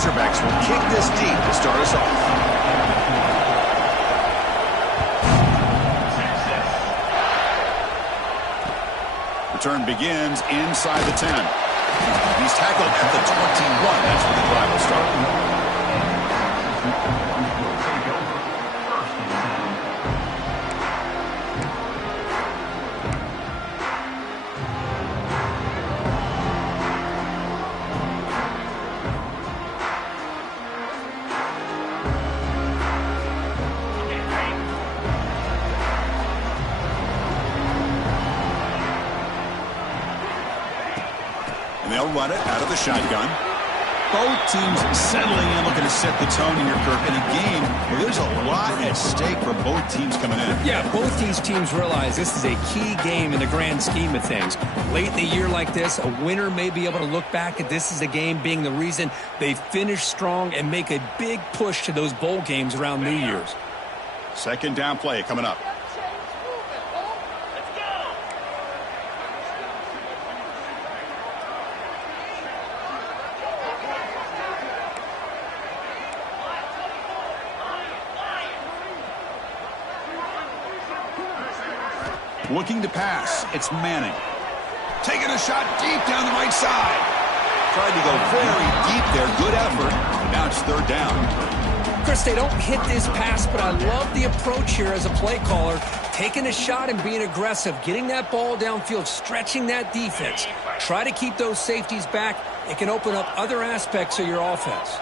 Razorbacks will kick this deep to start us off. Return begins inside the 10. He's tackled at the 21. That's where the drive will start. They'll run it out of the shotgun. Both teams settling in, looking to set the tone here, Kirk, in a game where there's a lot at stake for both teams coming in. Yeah, both these teams realize this is a key game in the grand scheme of things. Late in the year like this, a winner may be able to look back at this as a game being the reason they finish strong and make a big push to those bowl games around New Year's. Second down play coming up. Looking to pass. It's Manning. Taking a shot deep down the right side. Tried to go very deep there. Good effort. And now it's third down. Chris, they don't hit this pass, but I love the approach here as a play caller. Taking a shot and being aggressive. Getting that ball downfield. Stretching that defense. Try to keep those safeties back. It can open up other aspects of your offense.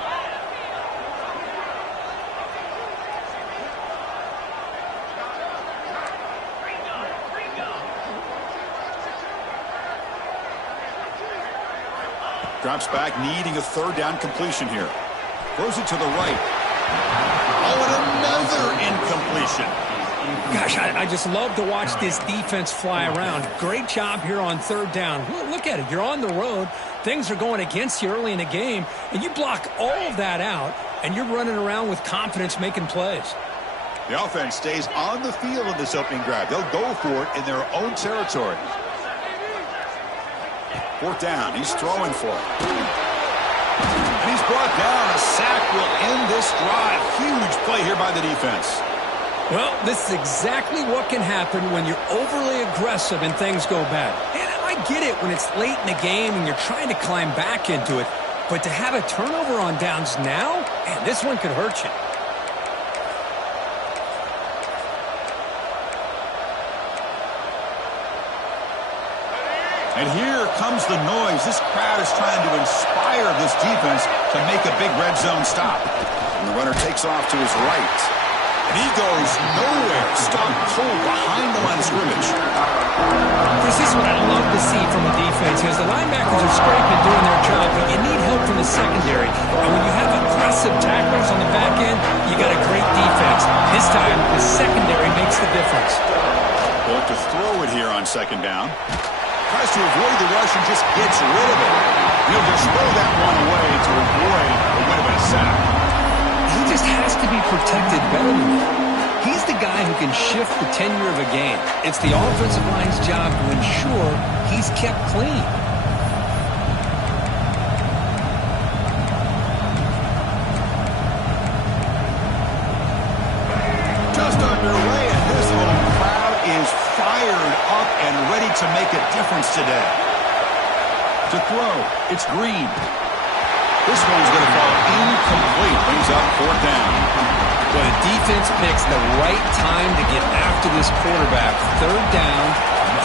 Drops back, needing a third down completion here. Throws it to the right. Oh, and another incompletion. Gosh, I just love to watch this defense fly around. Great job here on third down. Look at it. You're on the road. Things are going against you early in the game, and you block all of that out, and you're running around with confidence making plays. The offense stays on the field in this opening drive. They'll go for it in their own territory. Fourth down. He's throwing for it. And he's brought down. A sack will end this drive. Huge play here by the defense. Well, this is exactly what can happen when you're overly aggressive and things go bad. And I get it when it's late in the game and you're trying to climb back into it. But to have a turnover on downs now, man, this one could hurt you. And here comes the noise. This crowd is trying to inspire this defense to make a big red zone stop. And the runner takes off to his right. And he goes nowhere. Stopped cold behind the line of scrimmage. This is what I love to see from the defense is the linebackers are scraping, doing their job, but you need help from the secondary. And when you have aggressive tacklers on the back end, you got a great defense. This time, the secondary makes the difference. Look to throw it here on second down. Tries to avoid the rush and just gets rid of it. He'll just throw that one away to avoid what would have been a sack. He just has to be protected better than that. He's the guy who can shift the tenure of a game. It's the offensive line's job to ensure he's kept clean. Just underway, and this whole crowd is fired up and ready to make a difference today. To throw, it's Green. This one's going to fall incomplete. Brings up fourth down. But a defense picks the right time to get after this quarterback. Third down,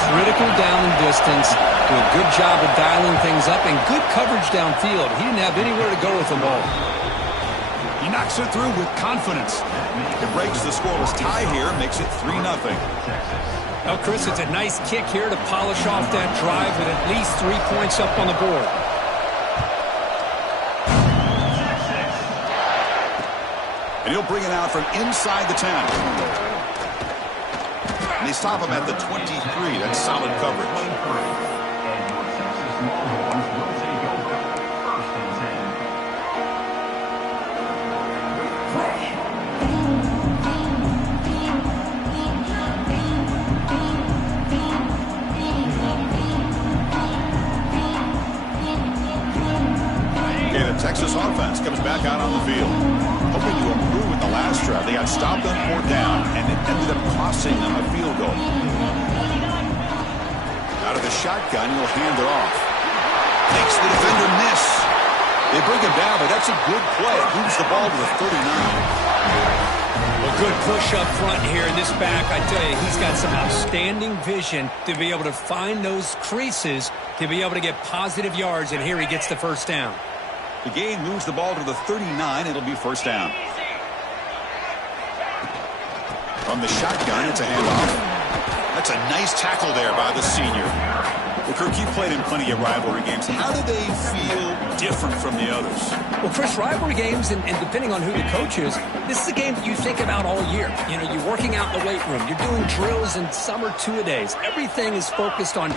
critical down and distance. Do a good job of dialing things up and good coverage downfield. He didn't have anywhere to go with the ball. He knocks it through with confidence. It breaks the scoreless tie here, makes it 3-0. Well, Chris, it's a nice kick here to polish off that drive with at least 3 points up on the board. And he'll bring it out from inside the 10. And they stop him at the 23. That's solid coverage. The Texas offense comes back out on the field. Hoping to improve in the last drive. They got stopped on 4th down, and it ended up costing them a field goal. Out of the shotgun, he'll hand it off. Makes the defender miss. They bring him down, but that's a good play. Moves the ball to the 39. A good push up front here in this back. I tell you, he's got some outstanding vision to be able to find those creases, to be able to get positive yards, and here he gets the first down. The gain moves the ball to the 39. It'll be first down. From the shotgun, it's a handoff. That's a nice tackle there by the senior. Well, Kirk, you played in plenty of rivalry games. How do they feel different from the others? Well, Chris, rivalry games, and depending on who the coach is, this is a game that you think about all year. You know, you're working out in the weight room. You're doing drills in summer two-a-days. Everything is focused on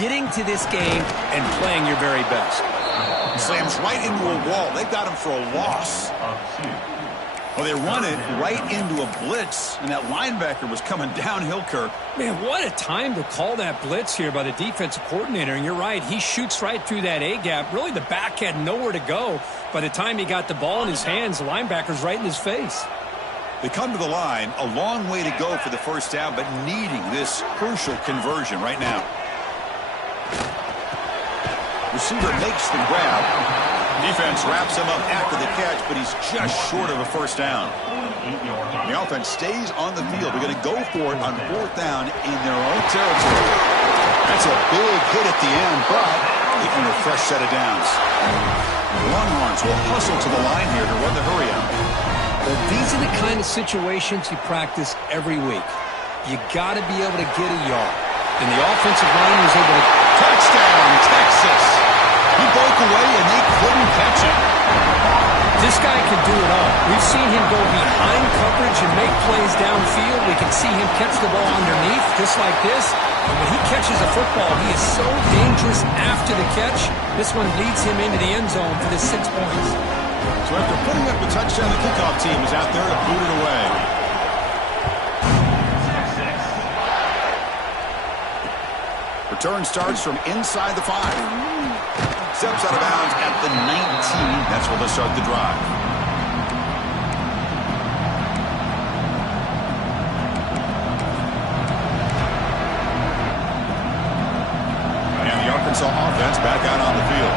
getting to this game and playing your very best. Slams right into a wall. They got him for a loss. Well, they run it right into a blitz, and that linebacker was coming downhill, Kirk. Man, what a time to call that blitz here by the defensive coordinator. And you're right, he shoots right through that A-gap. Really, the back had nowhere to go. By the time he got the ball in his hands, the linebacker's right in his face. They come to the line, a long way to go for the first down, but needing this crucial conversion right now. Receiver makes the grab. Defense wraps him up after the catch, but he's just short of a first down. The offense stays on the field. They're going to go for it on 4th down in their own territory. That's a big hit at the end, but they earn a fresh set of downs. Longhorns will hustle to the line here to run the hurry out. Well, these are the kind of situations you practice every week. You got to be able to get a yard. And the offensive line was able to... Touchdown, Texas! He broke away, and they couldn't catch him. This guy can do it all. We've seen him go behind coverage and make plays downfield. We can see him catch the ball underneath, just like this. And when he catches a football, he is so dangerous after the catch. This one leads him into the end zone for the 6 points. So after putting up a touchdown, the kickoff team is out there to boot it away. Return starts from inside the 5. Steps out of bounds at the 19. That's where they'll start the drive. And the Arkansas offense back out on the field.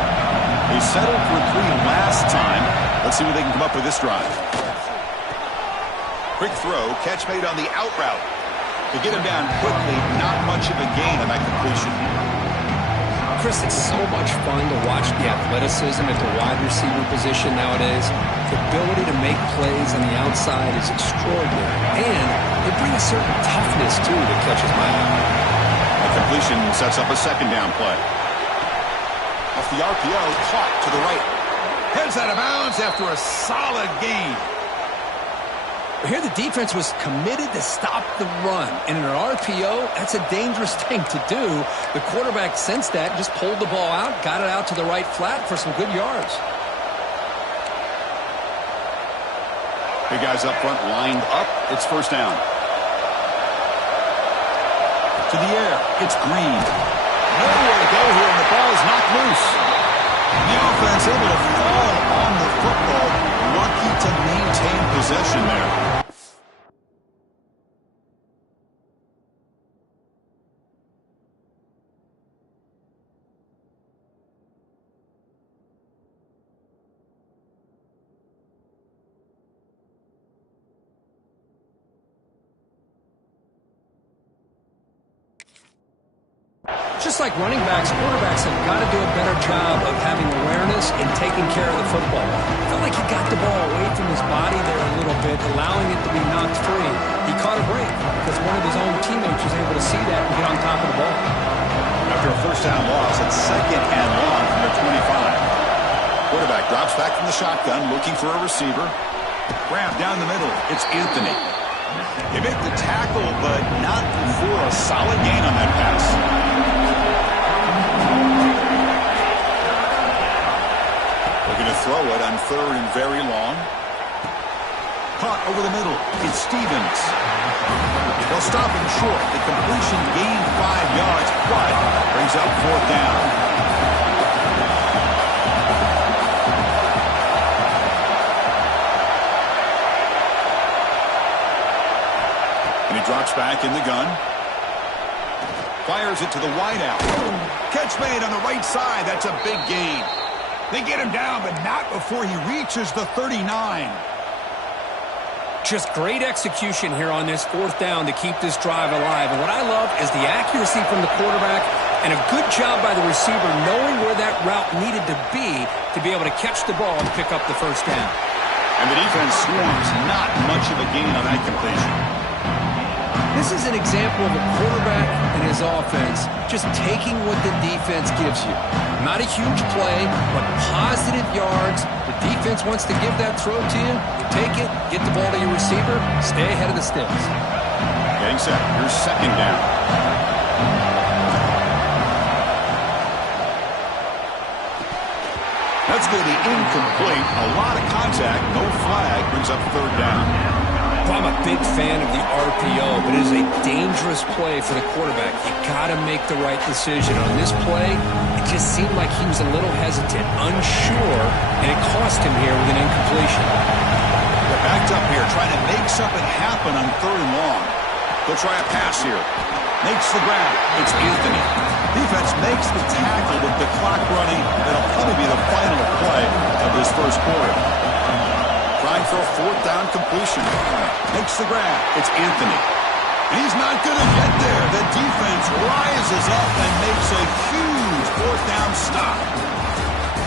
They settled for 3 last time. Let's see what they can come up with this drive. Quick throw, catch made on the out route. To get him down quickly, not much of a gain on that completion. Chris, it's so much fun to watch the athleticism at the wide receiver position nowadays. The ability to make plays on the outside is extraordinary. And they bring a certain toughness, too, that catches my eye. The completion sets up a 2nd down play. Off the RPO, caught to the right. Heads out of bounds after a solid gain. Here the defense was committed to stop the run. And in an RPO, that's a dangerous thing to do. The quarterback sensed that, just pulled the ball out, got it out to the right flat for some good yards. Big guys up front lined up. It's first down. To the air. It's Green. Nowhere to go here, and the ball is knocked loose. The offense able to fall on the football. Lucky to maintain possession there. Just like running backs, quarterbacks have got to do a better job of having awareness and taking care of the football. I felt like he got the ball away from his body there a little bit, allowing it to be knocked free. He caught a break because one of his own teammates was able to see that and get on top of the ball. After a first down loss, it's 2nd and long from their 25. Quarterback drops back from the shotgun, looking for a receiver. Grab down the middle. It's Anthony. They make the tackle, but not before a solid gain on that pass. Looking to throw it on 3rd and very long. Caught over the middle. It's Stevens. They'll stop him short. The completion gained 5 yards, but brings up 4th down. Drops back in the gun. Fires it to the wideout. Catch made on the right side. That's a big gain. They get him down, but not before he reaches the 39. Just great execution here on this fourth down to keep this drive alive. And what I love is the accuracy from the quarterback and a good job by the receiver knowing where that route needed to be able to catch the ball and pick up the first down. And the defense swarms. Not much of a gain on that completion. This is an example of a quarterback and his offense just taking what the defense gives you. Not a huge play, but positive yards. The defense wants to give that throw to you. You take it, get the ball to your receiver, stay ahead of the sticks. Getting set. Here's second down. That's going to be incomplete. A lot of contact. No flag. Brings up third down. Well, I'm a big fan of the RPO, but it is a dangerous play for the quarterback. You got to make the right decision. On this play, it just seemed like he was a little hesitant, unsure, and it cost him here with an incompletion. They're backed up here, trying to make something happen on third and long. They'll try a pass here. Makes the grab. It's Anthony. Defense makes the tackle with the clock running. That'll probably be the final play of this first quarter. Trying for a fourth down completion. Makes the grab. It's Anthony. And he's not going to get there. The defense rises up and makes a huge fourth down stop.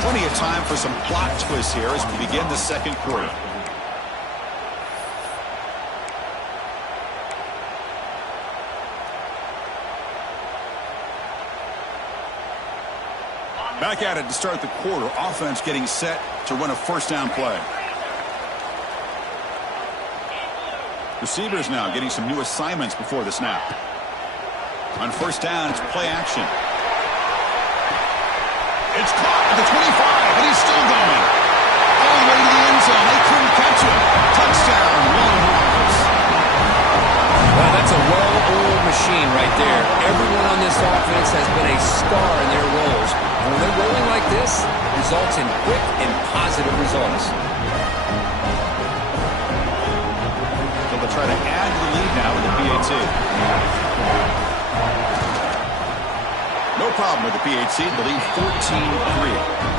Plenty of time for some plot twists here as we begin the second quarter. Back at it to start the quarter. Offense getting set to run a first down play. Receivers now getting some new assignments before the snap. On first down, it's play action. It's caught at the 25, and he's still going. All the way to the end zone. They couldn't catch him. Touchdown, Broncos. Well, that's a well-oiled machine right there. Everyone on this offense has been a star in their roles. And when they're rolling like this, it results in quick and positive results. They'll try to add to the lead now with the PAT. No problem with the PAT. The lead 14-3.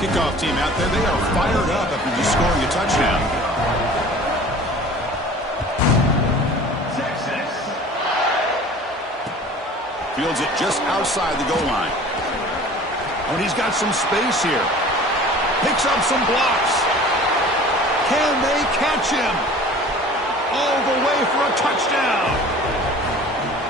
Kickoff team out there. They are fired up after just scoring a touchdown. Fields it just outside the goal line. Oh, and he's got some space here. Picks up some blocks. Can they catch him? All the way for a touchdown.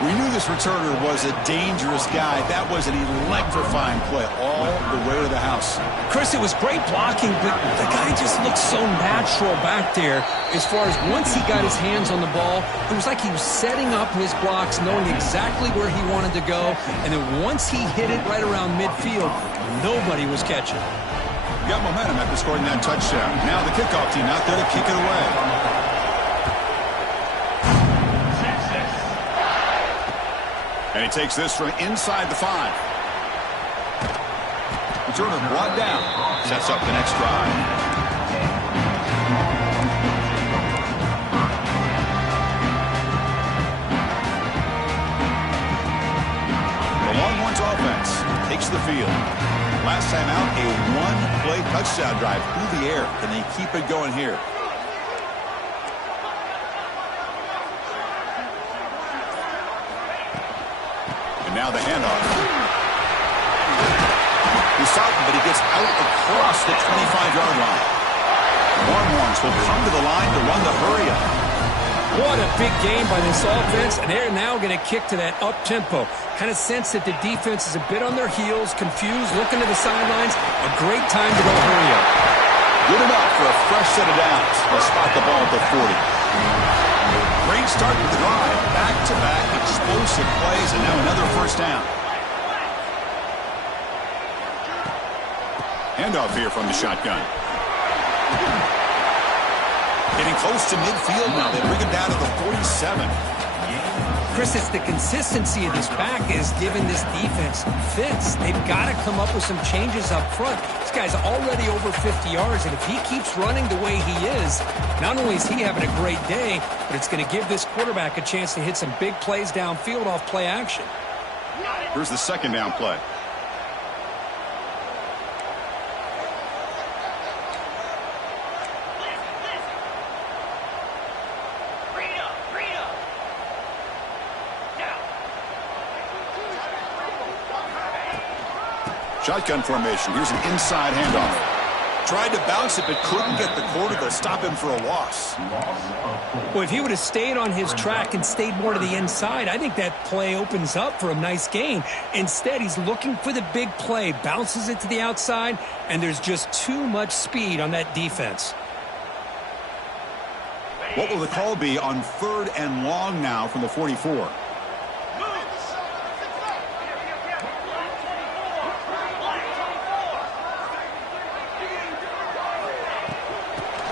We knew this returner was a dangerous guy. That was an electrifying play all the way to the house. Chris, it was great blocking, but the guy just looked so natural back there. As far as once he got his hands on the ball, it was like he was setting up his blocks, knowing exactly where he wanted to go. And then once he hit it right around midfield, nobody was catching. Got momentum after scoring that touchdown. Now the kickoff team out there to kick it away. And he takes this from inside the 5. Returner brought down. Sets up the next drive. The Longhorns offense takes the field. Last time out, a one-play touchdown drive through the air. Can they keep it going here? Now the handoff. He's stopped, but he gets out across the 25-yard line. Longhorns will come to the line to run the hurry-up. What a big game by this offense, and they're now going to kick to that up-tempo. Kind of sense that the defense is a bit on their heels, confused, looking to the sidelines. A great time to go hurry up. Good enough for a fresh set of downs. They'll spot the ball at the 40. Great start to the drive. Back-to-back explosive plays, and now another first down. Handoff here from the shotgun. Getting close to midfield now. They bring him down to the 47. Chris, it's the consistency of this back is giving this defense fits. They've got to come up with some changes up front. This guy's already over 50 yards, and if he keeps running the way he is, not only is he having a great day, but it's going to give this quarterback a chance to hit some big plays downfield off play action. Here's the second down play. Shotgun formation. Here's an inside handoff. Tried to bounce it, but couldn't get the quarter to stop him for a loss. Well, if he would have stayed on his track and stayed more to the inside, I think that play opens up for a nice gain. Instead, he's looking for the big play, bounces it to the outside, and there's just too much speed on that defense. What will the call be on 3rd and long now from the 44?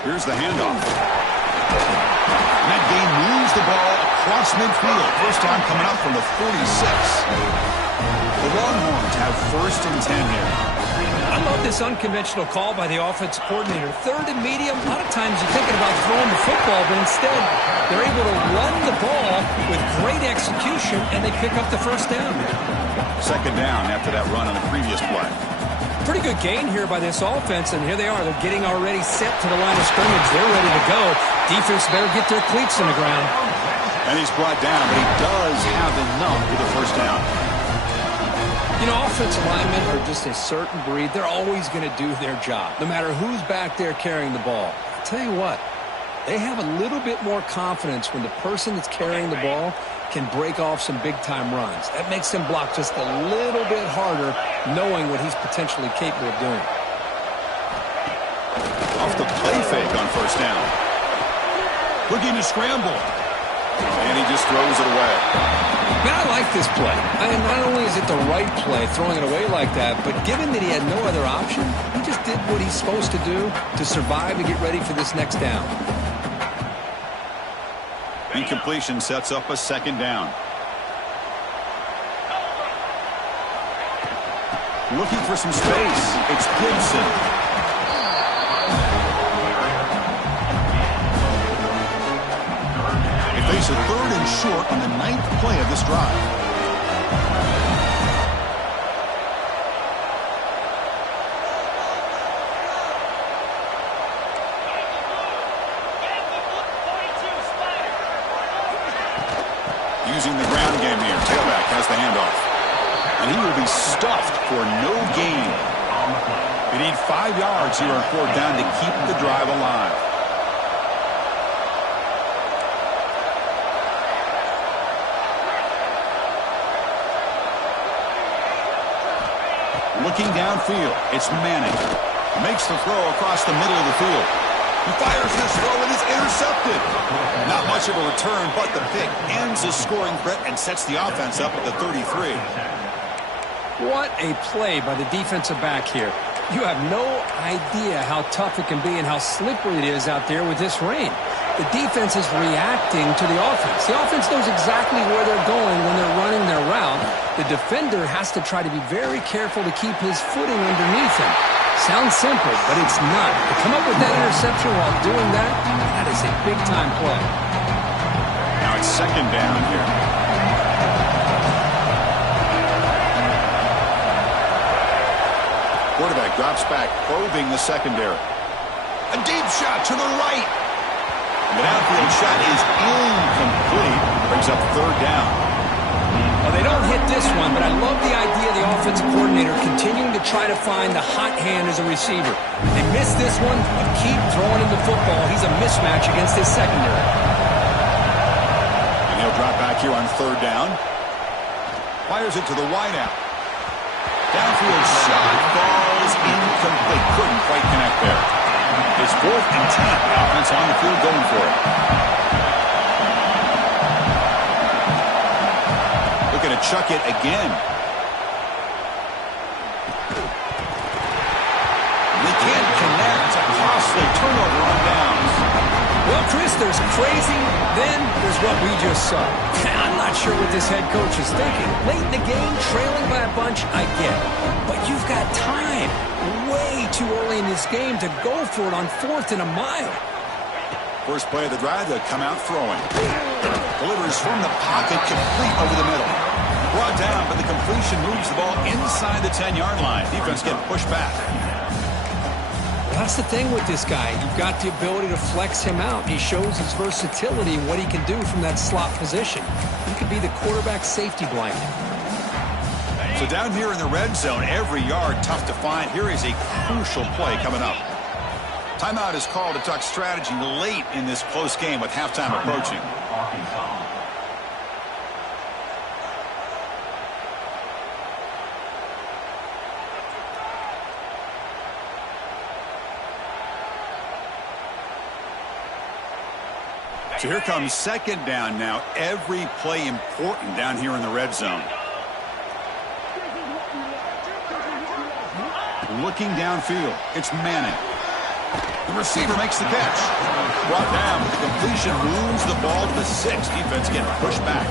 Here's the handoff. And that game moves the ball across midfield. First down coming up from the 46. The Longhorns have 1st and 10 here. I love this unconventional call by the offense coordinator. 3rd and medium, a lot of times you're thinking about throwing the football, but instead they're able to run the ball with great execution, and they pick up the 1st down. 2nd down after that run on the previous play. Pretty good gain here by this offense, and here they are. They're getting already set to the line of scrimmage. They're ready to go. Defense better get their cleats in the ground. And he's brought down, but he does have enough with the 1st down. You know, offensive linemen are just a certain breed. They're always going to do their job, no matter who's back there carrying the ball. I'll tell you what, they have a little bit more confidence when the person that's carrying the ball can break off some big-time runs. That makes them block just a little bit harder, knowing what he's potentially capable of doing. Off the play fake on 1st down. Looking to scramble. And he just throws it away. Man, I like this play. And not only is it the right play, throwing it away like that, but given that he had no other option, he just did what he's supposed to do to survive and get ready for this next down. Incompletion sets up a 2nd down. Looking for some space. It's Gibson. They face a 3rd and short on the 9th play of this drive. Using the ground game here. Tailback has the handoff. And he will be stuffed for no gain. They need 5 yards here on 4th down to keep the drive alive. Looking downfield, it's Manning. Makes the throw across the middle of the field. He fires this throw and is intercepted. Not much of a return, but the pick ends the scoring threat and sets the offense up at the 33. What a play by the defensive back here. You have no idea how tough it can be and how slippery it is out there with this rain. The defense is reacting to the offense. The offense knows exactly where they're going when they're running their route. The defender has to try to be very careful to keep his footing underneath him. Sounds simple, but it's not. To come up with that interception while doing that, that is a big-time play. Now it's 2nd down here. Quarterback drops back, probing the secondary. A deep shot to the right. The downfield shot is incomplete. Brings up 3rd down. Well, they don't hit this one, but I love the idea of the offensive coordinator continuing to try to find the hot hand as a receiver. They missed this one, but keep throwing him the football. He's a mismatch against his secondary. And he'll drop back here on 3rd down. Fires it to the wideout. Downfield shot falls incomplete. Couldn't quite connect there. It's 4th and 10. Offense on the field going for it. Looking to chuck it again. They can't connect. A costly turnover on downs. Well, Chris, there's crazy, then there's what we just saw. I'm not sure what this head coach is thinking. Late in the game, trailing by a bunch, I get it. But you've got time, way too early in this game, to go for it on 4th and a mile. First play of the drive, they'll come out throwing. Delivers from the pocket, complete over the middle. Brought down, but the completion moves the ball inside the 10-yard line. Defense getting pushed back. That's the thing with this guy. You've got the ability to flex him out. He shows his versatility and what he can do from that slot position. He could be the quarterback safety blanket. So down here in the red zone, every yard tough to find. Here is a crucial play coming up. Timeout is called to talk strategy late in this close game with halftime approaching. So here comes second down now. Every play important down here in the red zone. Looking downfield, it's Manning. The receiver makes the catch. Brought down, but the completion moves the ball to the 6. Defense getting pushed back.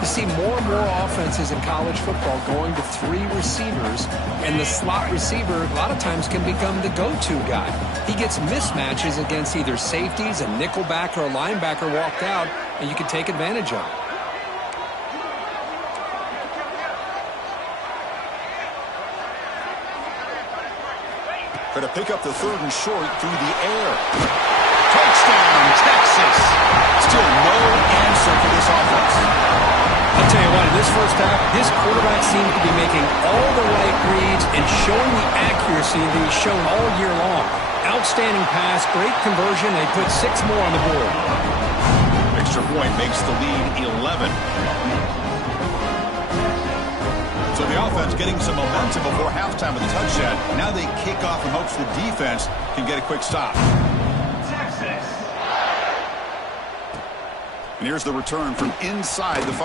You see more and more offenses in college football going to 3 receivers, and the slot receiver a lot of times can become the go-to guy. He gets mismatches against either safeties, a nickelback, or a linebacker walked out, and you can take advantage of it. Going to pick up the 3rd and short through the air. Touchdown, Texas. Still no answer for this offense. I'll tell you what, in this first half, this quarterback seems to be making all the right reads and showing the accuracy that he's shown all year long. Outstanding pass, great conversion. They put 6 more on the board. Extra point makes the lead 11. So the offense getting some momentum before halftime with a touchdown. Now they kick off in hopes the defense can get a quick stop. Texas. And here's the return from inside the 5.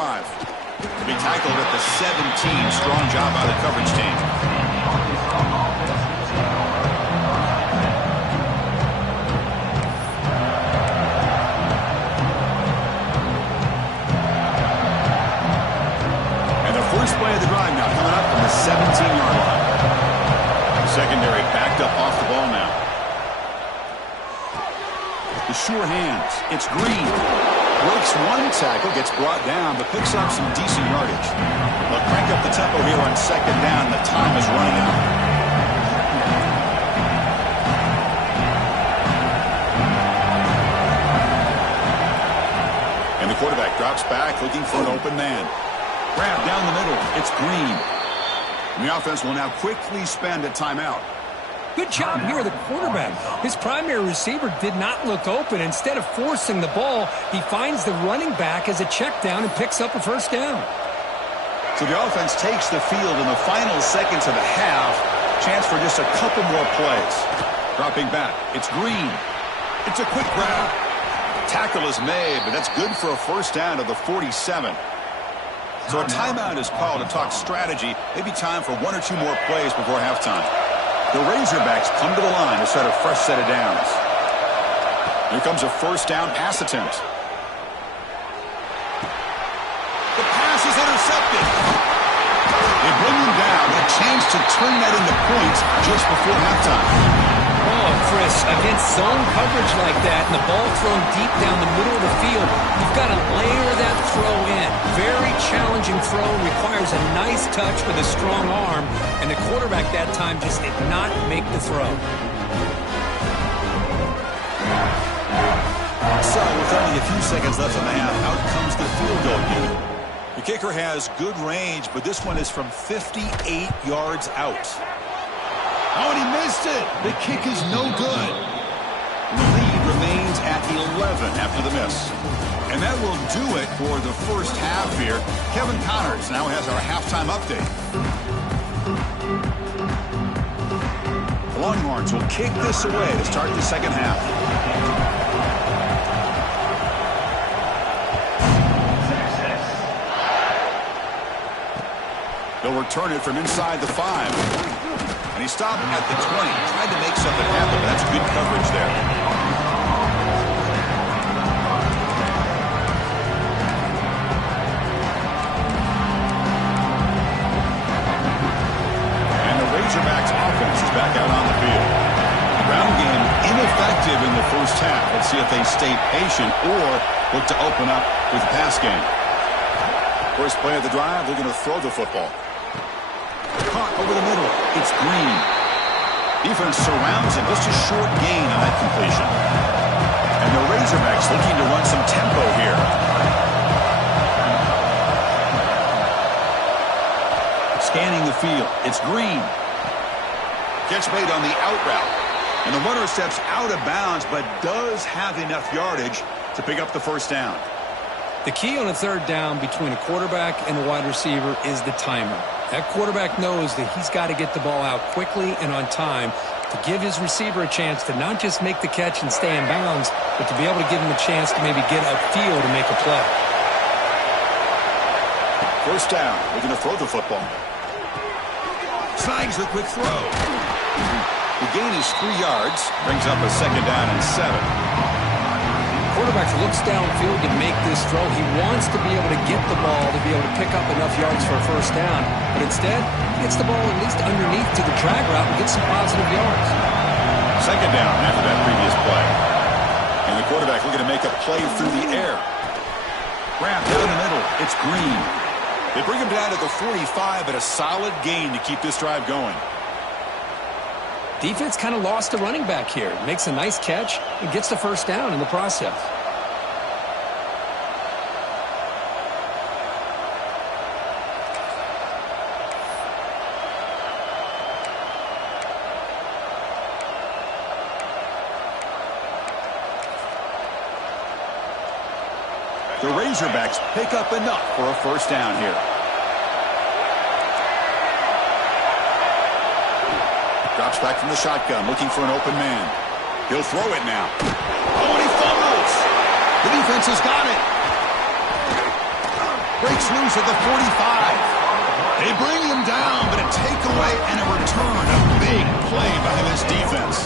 To be tackled at the 17. Strong job by the coverage team. Play of the drive now coming up from the 17-yard line. The secondary backed up off the ball now. The sure hands. It's Green. Breaks 1 tackle, gets brought down, but picks up some decent yardage. They'll crank up the tempo here on 2nd down. The time is running out. And the quarterback drops back, looking for an open man. Grab down the middle. It's Green. And the offense will now quickly spend a timeout. Good job here, the quarterback. His primary receiver did not look open. Instead of forcing the ball, he finds the running back as a check down and picks up a 1st down. So the offense takes the field in the final seconds of the half. Chance for just a couple more plays. Dropping back. It's Green. It's a quick grab. Tackle is made, but that's good for a 1st down to the 47. So a timeout is called to talk strategy. Maybe time for 1 or 2 more plays before halftime. The Razorbacks come to the line to start a fresh set of downs. Here comes a 1st down pass attempt. The pass is intercepted. They bring him down, but a chance to turn that into points just before halftime. Oh, Chris, against zone coverage like that and the ball thrown deep down the middle of the field, you've got to layer that throw in. Very challenging throw, requires a nice touch with a strong arm, and the quarterback that time just did not make the throw. So, with only a few seconds left in the half, out comes the field goal unit. The kicker has good range, but this one is from 58 yards out. Oh, and he missed it. The kick is no good. The lead remains at 11 after the miss. And that will do it for the first half here. Kevin Connors now has our halftime update. The Longhorns will kick this away to start the second half. They'll return it from inside the 5. And he stopped at the 20. Tried to make something happen, but that's good coverage there. back out on the field. Ground game ineffective in the first half. Let's see if they stay patient or look to open up with the pass game. First play of the drive, they're going to throw the football. Caught over the middle. It's Green. Defense surrounds him. Just a short gain on that completion. And the Razorbacks looking to run some tempo here. Scanning the field. It's Green. Catch made on the out route. And the runner steps out of bounds, but does have enough yardage to pick up the first down. The key on a third down between a quarterback and a wide receiver is the timing. That quarterback knows that he's got to get the ball out quickly and on time to give his receiver a chance to not just make the catch and stay in bounds, but to be able to give him a chance to maybe get upfield and make a play. First down. We're going to throw the football. Slides the quick throw. The gain is 3 yards. Brings up a second down and 7. Quarterback looks downfield to make this throw. He wants to be able to get the ball to be able to pick up enough yards for a first down. But instead, he gets the ball at least underneath to the drag route and gets some positive yards. Second down after that previous play. And the quarterback looking to make a play through the air. Wrap down the middle. It's Green. They bring him down to the 45, but a solid gain to keep this drive going. Defense kind of lost a running back here. Makes a nice catch and gets the first down in the process. The Razorbacks pick up enough for a first down here. Drops back from the shotgun, looking for an open man. He'll throw it now. Oh, and he fumbles. The defense has got it. Breaks loose at the 45. They bring him down, but a takeaway and a return. A big play by this defense.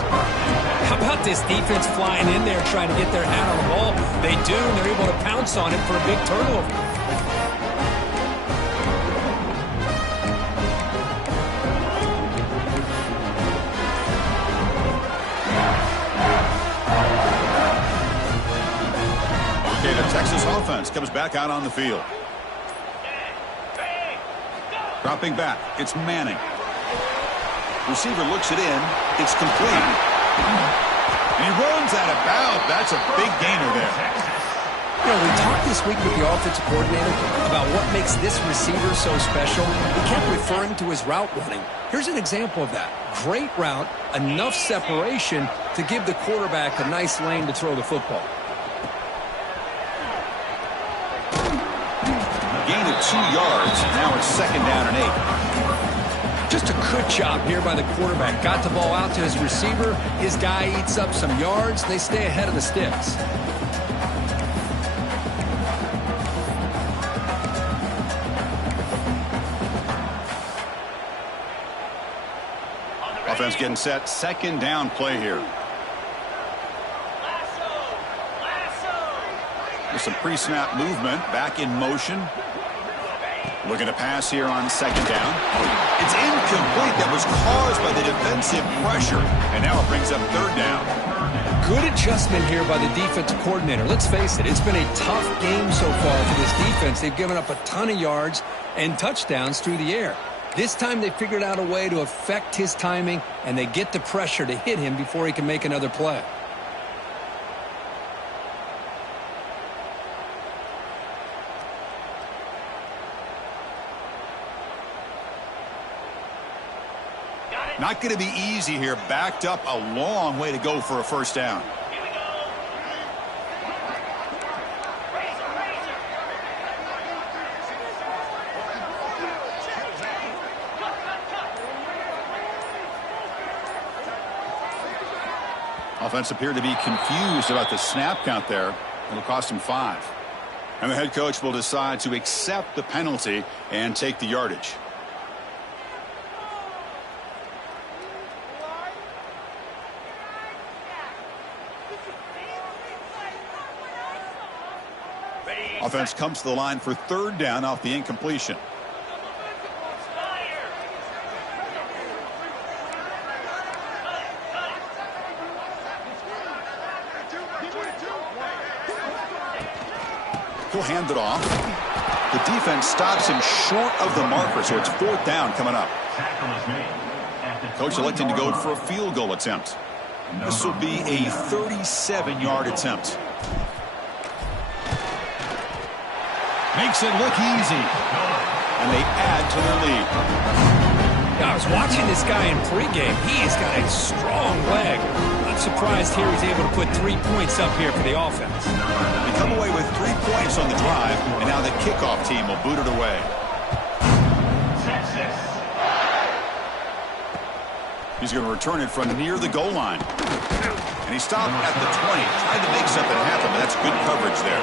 How about this defense flying in there trying to get their hat on the ball? They do, and they're able to pounce on it for a big turnover. Okay, the Texas offense comes back out on the field. Dropping back, it's Manning. Receiver looks it in. It's complete. And he runs out of bounds. That's a big gainer there. You know, we talked this week with the offensive coordinator about what makes this receiver so special. He kept referring to his route running. Here's an example of that. Great route, enough separation to give the quarterback a nice lane to throw the football. Gain of 2 yards. Now it's second down and 8. Just a good job here by the quarterback. Got the ball out to his receiver. His guy eats up some yards. They stay ahead of the sticks. Offense getting set. Second down play here. With some pre-snap movement. Back in motion. Looking to pass here on second down. It's incomplete. That was caused by the defensive pressure. And now it brings up third down. Good adjustment here by the defensive coordinator. Let's face it, it's been a tough game so far for this defense. They've given up a ton of yards and touchdowns through the air. This time they figured out a way to affect his timing, and they get the pressure to hit him before he can make another play. Not going to be easy here. Backed up a long way to go for a first down. Offense appeared to be confused about the snap count there. It'll cost him 5. And the head coach will decide to accept the penalty and take the yardage. Offense comes to the line for third down off the incompletion. He'll hand it off. The defense stops him short of the marker, so it's 4th down coming up. Coach electing to go for a field goal attempt. This will be a 37-yard attempt. Makes it look easy. And they add to their lead. I was watching this guy in pregame. He has got a strong leg. Not surprised here he's able to put 3 points up here for the offense. They come away with 3 points on the drive, and now the kickoff team will boot it away. He's going to return it from near the goal line. And he stopped at the 20. Tried to make something happen, but that's good coverage there.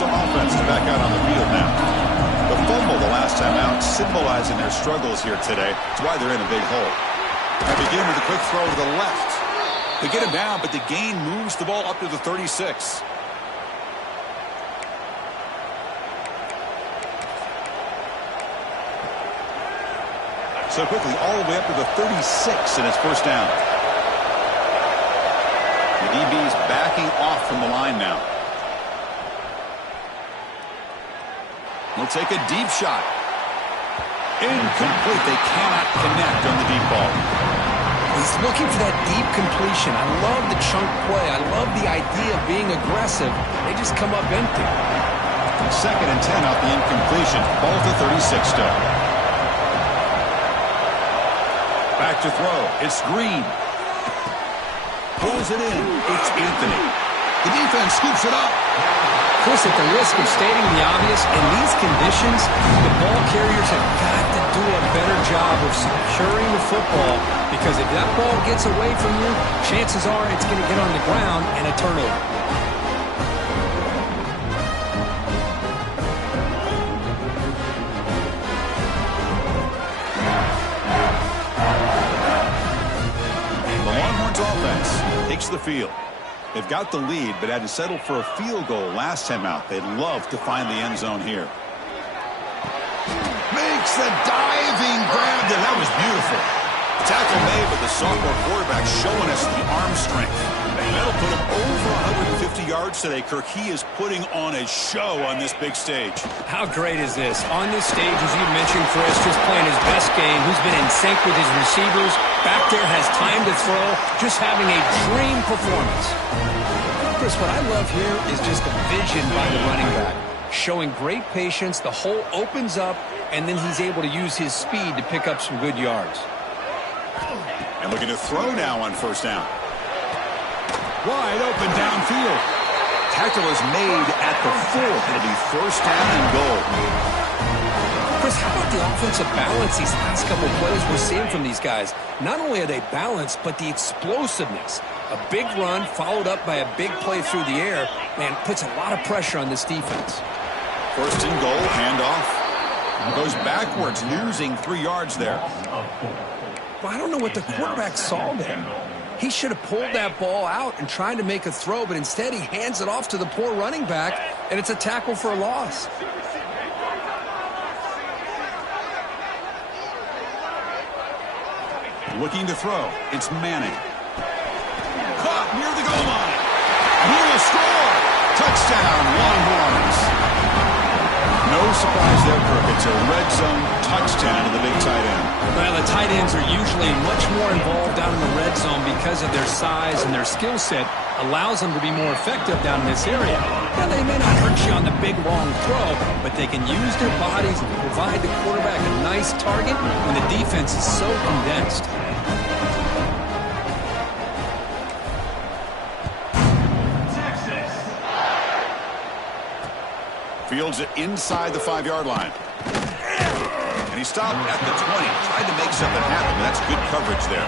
Offense to back out on the field now. The fumble the last time out symbolizing their struggles here today. That's why they're in a big hole. They begin with a quick throw to the left. They get him down, but the gain moves the ball up to the 36. So quickly all the way up to the 36, and it's 1st down. The DB's backing off from the line now. He'll take a deep shot. Incomplete. They cannot connect on the deep ball. He's looking for that deep completion. I love the chunk play. I love the idea of being aggressive. They just come up empty. 2nd and 10 off the incompletion. Ball to 36 still. Back to throw. It's Green. Pulls it in. It's Anthony. The defense scoops it up. Chris, at the risk of stating the obvious, in these conditions, the ball carriers have got to do a better job of securing the football, because if that ball gets away from you, chances are it's going to get on the ground and a turnover. The Longhorns offense takes the field. They've got the lead, but had to settle for a field goal last time out. They'd love to find the end zone here. Makes the diving grab there. That was beautiful. Tackle made, but the sophomore quarterback showing us the arm strength. That'll put him over 150 yards today, Kirk. He is putting on a show on this big stage. How great is this? On this stage, as you mentioned, Chris, just playing his best game. He's been in sync with his receivers. Back there, has time to throw. Just having a dream performance. Chris, what I love here is just the vision by the running back. Showing great patience. The hole opens up, and then he's able to use his speed to pick up some good yards. And looking to throw now on 1st down. Wide open downfield. Tackle is made at the 4th. It'll be 1st down and goal. Chris, how about the offensive balance these last couple of plays we're seeing from these guys? Not only are they balanced, but the explosiveness. A big run followed up by a big play through the air, man, puts a lot of pressure on this defense. 1st and goal, handoff. Goes backwards, losing 3 yards there. Well, I don't know what the quarterback saw there. He should have pulled that ball out and tried to make a throw, but instead he hands it off to the poor running back, and it's a tackle for a loss. Looking to throw. It's Manning. Caught near the goal line. And he will score. Touchdown, Longhorns. No surprise there, Kirk. It's a red zone touchdown to the big tight end. Well, the tight ends are usually much more involved down in the red zone because of their size, and their skill set allows them to be more effective down in this area. Now, they may not hurt you on the big, long throw, but they can use their bodies and provide the quarterback a nice target when the defense is so condensed. Fields it inside the 5-yard line. And he stopped at the 20. Tried to make something happen, but that's good coverage there.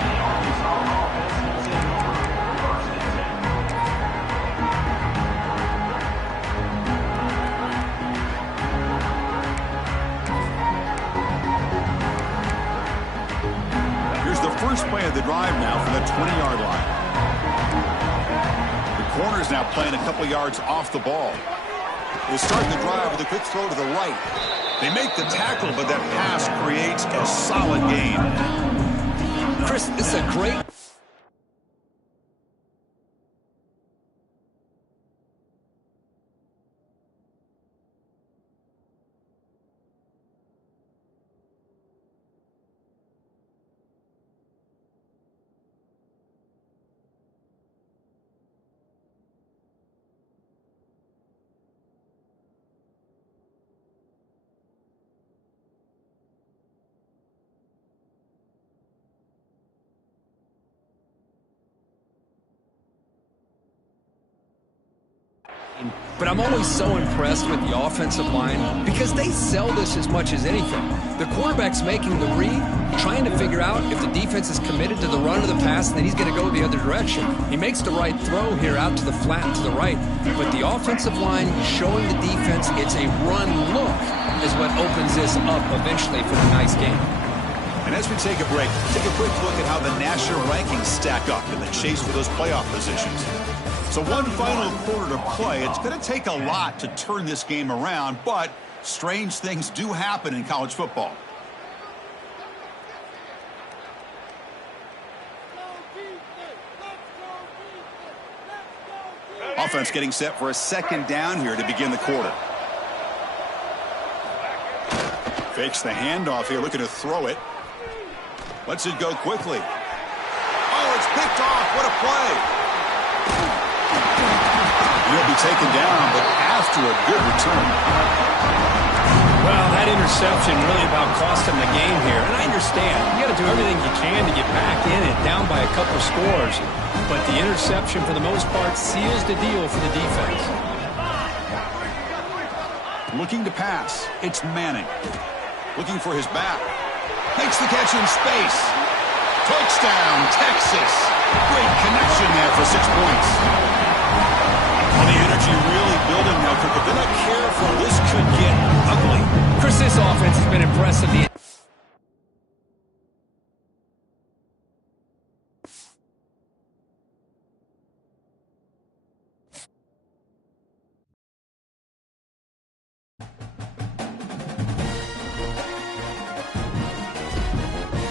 drive now from the 20-yard line. The corner's now playing a couple yards off the ball. They start the drive with a quick throw to the right. They make the tackle, but that pass creates a solid gain. Chris, this is a great... But I'm always so impressed with the offensive line because they sell this as much as anything. The quarterback's making the read, trying to figure out if the defense is committed to the run or the pass, and then he's going to go the other direction. He makes the right throw here out to the flat to the right, but the offensive line showing the defense it's a run look is what opens this up eventually for the nice game. And as we take a break, take a quick look at how the national rankings stack up in the chase for those playoff positions. So one final quarter to play. It's going to take a lot to turn this game around, but strange things do happen in college football. Offense getting set for a second down here to begin the quarter. Fakes the handoff here, looking to throw it. Lets it go quickly. Oh, it's picked off. What a play. He'll be taken down, but after a good return. Well, that interception really about cost him the game here. And I understand. You got to do everything you can to get back in it, down by a couple scores. But the interception, for the most part, seals the deal for the defense. Looking to pass. It's Manning. Looking for his back. Makes the catch in space. Touchdown, Texas. Great connection there for 6 points. Well, the energy really building now. If they're not careful, this could get ugly. Chris, this offense has been impressive.